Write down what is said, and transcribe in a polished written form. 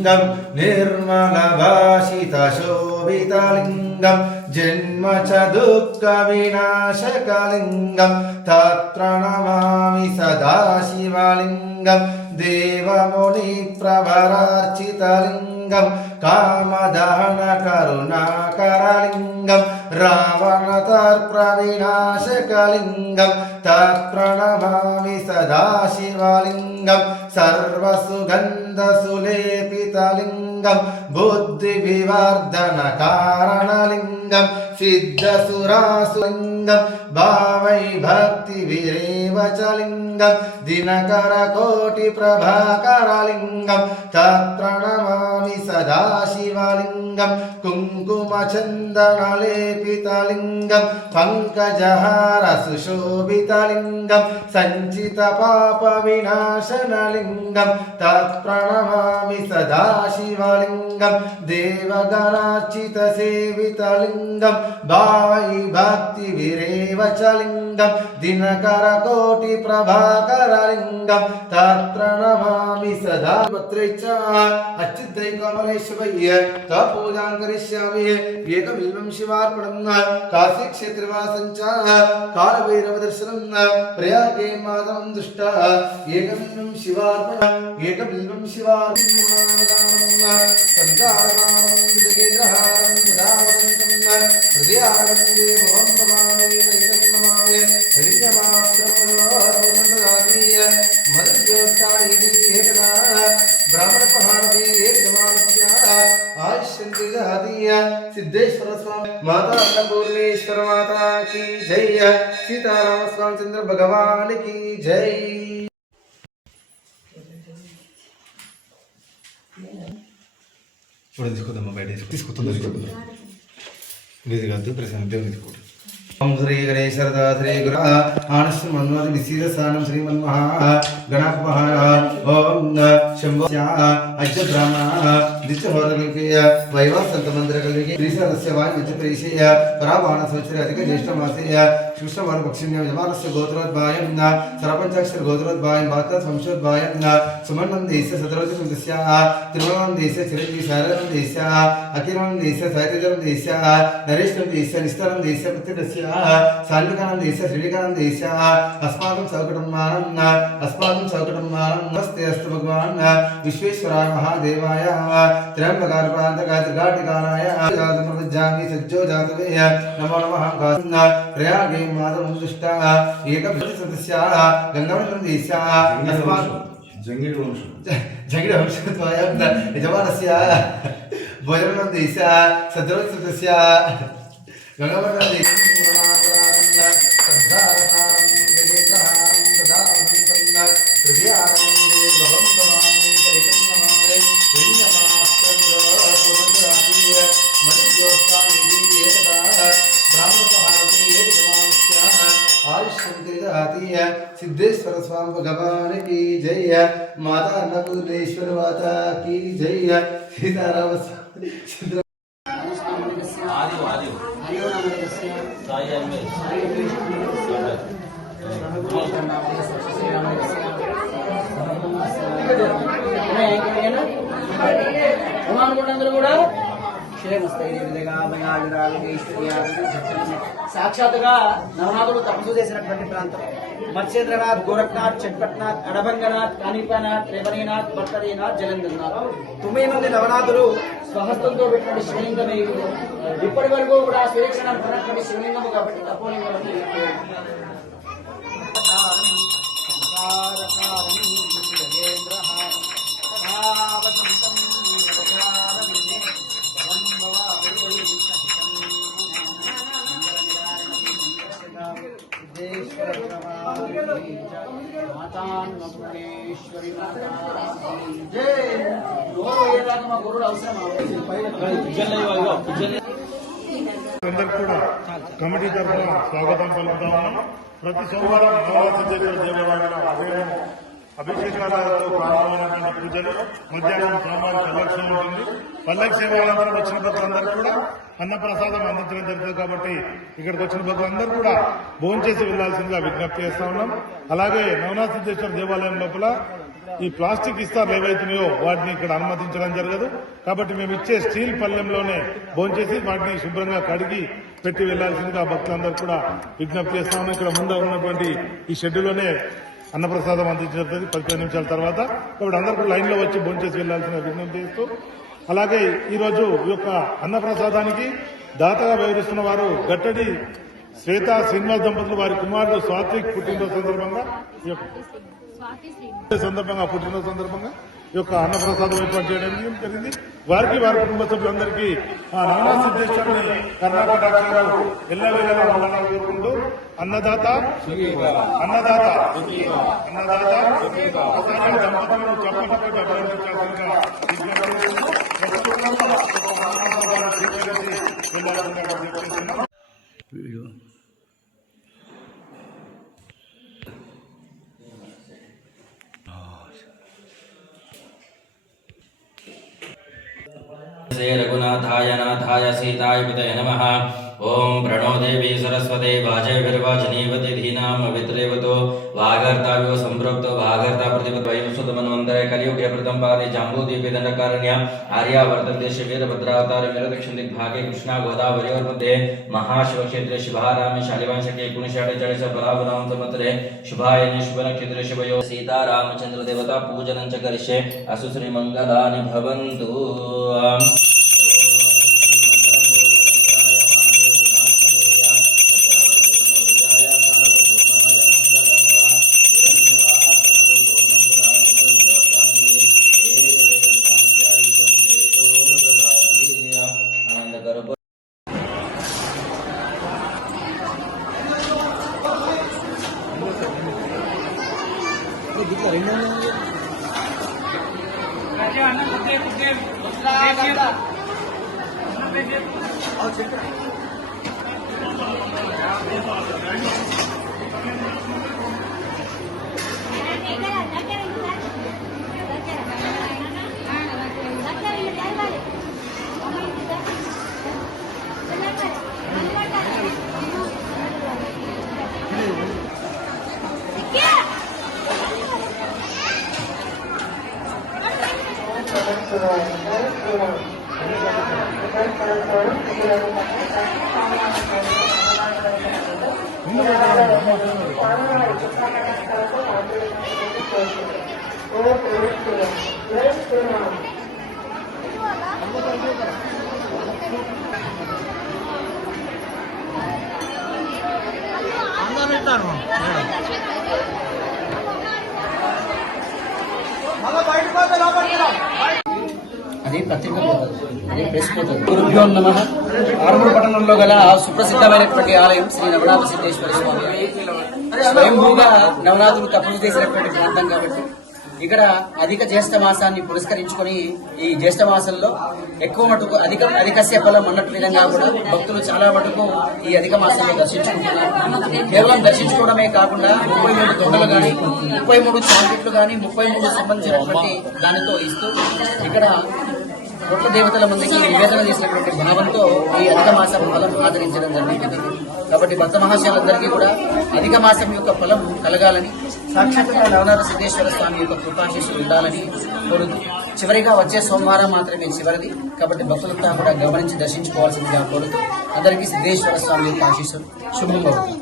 లింగం నిర్మలభాషితశోభితలింగం జన్మ చ దుఃఖ వినాశకలింగం తత్ప్రణమామి సదాశివలింగం దేవముని ప్రవరార్చితలింగం కామదహన కరుణాకరలింగం రావణతర్ప్రవినాశకలింగం తత్ప్రణమామి సదాశివలింగం సర్వసుగంధసులేపితలింగం బుద్ధివివర్ధనకారణలింగం సిద్ధసురాసులింగం భావై భక్తివిరేవచలింగం దినకరకోటిప్రభాకరలింగం తత్ప్రణమామి సదాశివలింగం కుంకుమచందనలేపితలింగం పంకజహార సుశోభితలింగం సంచితపాపవినాశనలింగం తత్ప్రణమామి సదాశివలింగం దేవగణార్చితసేవితలింగం భావై భక్తివిరేవచలింగం దినకరకోటిప్రభాకరలింగం తత్ప్రణమామి సదా అచ్యుతైకమలేశ్వయ్య పూజాం కరిష్యామి ఏకబిల్వం శివార్పణం కాశీ క్షేత్రవాసంచ కాలభైరవ దర్శనం ప్రయాగే మాధవం దృష్ట ఏకబిల్వం శివార్పణం ఏకబిల్వం శివార్పణం సంసారకారం విజయేంద్రహారం సదావదంతం హృదయారవిందే భవం భవామి తైతం నమామి హరిజమాస్త్రమదాతీయ మదజ్యోత్సాహితి ఏకదా బ్రాహ్మణపహారతి ఏకమానస్య ఆయుష్యంతి దహతీయ సిద్ధేశ్వర స్వామి మాతా అన్నపూర్ణేశ్వర మాతా కీ జై సీతారామ స్వామిచంద్ర భగవాన్ కీ జై. ఇప్పుడు తీసుకుందామా బయట తీసుకుంటుందా ఇది కాదు ప్రశాంత దేవుని తీసుకోండి. ఓం శ్రీ గణేశ్వర శ్రీ గురు ఆనస్సు మన్మథ నిశీద స్థానం శ్రీమన్మహా గణాత్మహ ఓం శంభో అజ్జ బ్రాహ్మణ దిత్యహోదకల్పి వైవాసంత మందిరకల్పి శ్రీశైలస్య వాయు విద్యప్రేషేయ పరాబాణ సంవత్సర అధిక జ్యేష్ఠమాసేయ కృష్ణవార పక్షిణ్య యజమానస్య గోత్రోద్భాయం సర్పంచాక్షర గోత్రోద్భాయం భాత సంశోద్భాయం సుమన్నం దేశ సదరోజం దస్య తిరుమలం దేశ చిరంజీవి శారదం దేశ అఖిలం దేశ సాహిత్యజలం దేశ నరేశ్వరం దేశ నిస్తరం దేశ ప్రత్యేకస్య సాల్వికానం దేశ శ్రీవికానం దేశ అస్మాకం సౌకటం మానం నమస్తే అస్తు భగవాన్ విశ్వేశ్వరాయ మహాదేవాయ త్ర్యంబకార్పాంతకాత్రిఘాటికానాయ జామి సజ్జో జాతవేయ నమో నమః ప్రయాగే మాధవం దుష్ట ఏకభక్తి సదస్య గంగావరం దేశ అస్మాకం జంగిడ వంశత్వాయ యజమానస్య భోజనం దేశ సద్రోజ సదస్య గంగావరం దేశ सिद्धेश्वर स्वामी भगवान की जय. माता अन्नपूर्णेश्वर माता की जय. सीताराम సాక్షాత్గా నవనాథుడు తపస్సు చేసినటువంటి ప్రాంతం మత్స్యేంద్రనాథ్, గోరఖ్నాథ్, చట్పట్నాథ్, కడభంగనాథ్, కాణిపానాథ్, రేవణీనాథ్, బర్తరీనాథ్, జలంధర్నాథ్ 9 మంది నవనాథులు స్వహస్తంతో పెట్టినటువంటి శివలింగం. ఇప్పటి వరకు కూడా శ్రీక్షణాన్ని ఉన్నటువంటి శివలింగము కాబట్టి తపోలింగం. అందరికి కూడా కమిటీ తరఫున స్వాగతం పలుకుతా ఉన్నాం. ప్రతి సోమవారం నవరాత్రి దేవాలయంలో అభిషేకాలతో ప్రారంభమైనటువంటి పూజలు మధ్యాహ్నం సోమవారం పల్లకి సేవ ఉంటుంది. పల్లకి సేవ అనంతరం వచ్చిన భక్తులందరూ కూడా అన్నప్రసాదం అందించడం జరుగుతుంది. కాబట్టి ఇక్కడికి వచ్చిన భక్తులందరూ కూడా భోంచేసి వెళ్లాల్సిందిగా విజ్ఞప్తి చేస్తా ఉన్నాం. అలాగే నవనాథ సిద్ధేశ్వర దేవాలయం లోపల ఈ ప్లాస్టిక్ ఇస్తార్లు ఏవైతున్నాయో వాటిని ఇక్కడ అనుమతించడం జరగదు. కాబట్టి మేము ఇచ్చే స్టీల్ పళ్ళెంలోనే భోంచేసి వాటిని శుభ్రంగా కడిగి పెట్టి వెళ్లాల్సిందిగా భక్తులందరూ కూడా విజ్ఞప్తి చేస్తా ఉన్నాం. ఇక్కడ ముందు ఉన్నటువంటి ఈ షెడ్యూల్లోనే అన్నప్రసాదం అందించబడుతుంది 15 నిమిషాల తర్వాత. కాబట్టి అందరూ కూడా లైన్ లో వచ్చి భోంచేసి వెళ్లాల్సిన విజ్ఞప్తి చేస్తూ, అలాగే ఈ రోజు ఈ యొక్క అన్నప్రసాదానికి దాతగా వ్యవహరిస్తున్న వారు గట్టడి శ్వేత శ్రీనివాస్ దంపతులు వారి కుమారుడు స్వాతిక్ పుట్టినరోజు సందర్భంగా పుట్టినరోజు సందర్భంగా ఈ యొక్క అన్నప్రసాదం ఏర్పాటు చేయడం జరిగింది. వారికి వారి కుటుంబ సభ్యులందరికీ నవనా సిద్ధేశ్వరుని కర్ణాటక డాక్టర్ ఎల్లవేళలా ఉండాలని కోరుకుంటూ అన్నదాత అన్నదాత అన్నదాత దంపతులను చెప్పకపోతే అభినందించాల్సిందిగా श्री रघुनाथाय नाथाय सीताय पतये नमः। ओम प्रणो देवी सरस्वती वाजयभिर्वाजनीवती धीनाम वित्रेवतो वागर्ताव्यो संप्रोक्तो वागर्ता प्रतिपद्वयं सुतमन्वन्तरे कलियुगे प्रथम पादे जाम्बूद्वीपे दण्डकारण्य आर्यावर्तन्ते शिवीरभद्रावतारे मेरुदक्षिणदिग्भागे कृष्णा गोदावर्योर्मध्ये महाशिवक्षेत्रे शिवारामे शालिवांशके 1948 बलावनाम संवत्सरे शुभायने शुभनक्षत्रे शुभयो सीतारामचंद्र देवता पूजनं च करिष्ये असु श्रीमङ्गलानि भवन्तु। అది పత్రిక అది ప్రెస్ పోతుంది. గురుభ్యో నమః. ఆరుమూరు పట్టణంలో గల సుప్రసిద్ధమైనటువంటి ఆలయం శ్రీ నవనాథ సిద్ధేశ్వర స్వామి. స్వయంభూగా నవనాథులు తపస్సు చేసినటువంటి ప్రాంతం కాబట్టి ఇక్కడ అధిక జ్యేష్ఠ మాసాన్ని పురస్కరించుకొని ఈ జ్యేష్ఠ మాసంలో ఎక్కువ మటుకు అధికస్య ఫలం అన్నట్టు విధంగా కూడా భక్తులు చాలా మటుకు ఈ అధిక మాసంలో దర్శించుకుంటున్నారు. కేవలం దర్శించుకోవడమే కాకుండా 33 తొండలు గాని 33 చాకెట్లు గాని 33 సంబంధించినటువంటి దానితో ఇస్తూ ఇక్కడ కొత్త దేవతల ముందుకి నివేదన చేసినటువంటి భావంతో ఈ అధిక మాసం ఫలం ఆచరించడం జరుగుతుంది. కాబట్టి భక్త మహాశయులందరికీ కూడా అధిక మాసం యొక్క ఫలం కలగాలని, సాక్షాత్తుగా నవనాథ సిద్ధేశ్వర స్వామి యొక్క కృపాశీస్సులు ఉండాలని కోరుతూ, చివరిగా వచ్చే సోమవారం మాత్రమే చివరిది కాబట్టి భక్తులంతా కూడా గమనించి దర్శించుకోవాల్సిందిగా కోరుతూ అందరికీ సిద్ధేశ్వర స్వామి యొక్క ఆశీస్సులు శుభం కోరుతుంది.